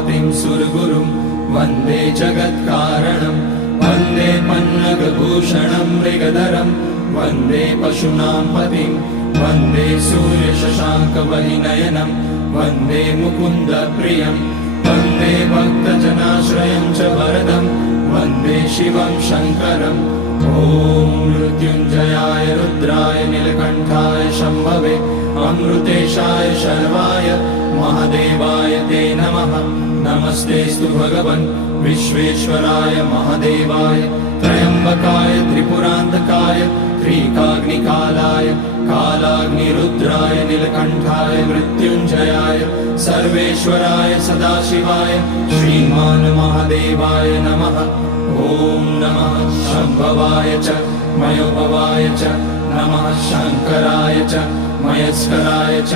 पतिं सुरगुरुं वन्दे जगत्कारणं वन्दे पन्नगभूषणं मृगधरं वन्दे पशूनां पतिं वन्दे सूर्यशशाङ्कवहिनयनं वन्दे मुकुन्दप्रियं वन्दे भक्तजनाश्रयं च वरदं वन्दे शिवं शङ्करम् ॐ मृत्युञ्जयाय रुद्राय नीलकण्ठाय शम्भवे अमृतेशाय शर्वाय महादेवाय ते नमः। नमस्तेऽस्तु भगवन् विश्वेश्वराय महादेवाय त्र्यम्बकाय त्रिपुरान्तकाय त्रिकाग्निकालाय कालाग्निरुद्राय नीलकण्ठाय मृत्युञ्जयाय सर्वेश्वराय सदाशिवाय श्रीमान् महादेवाय नमः। ॐ नमः शम्भवाय च मयोभवाय च नमः शङ्कराय च मयस्कराय च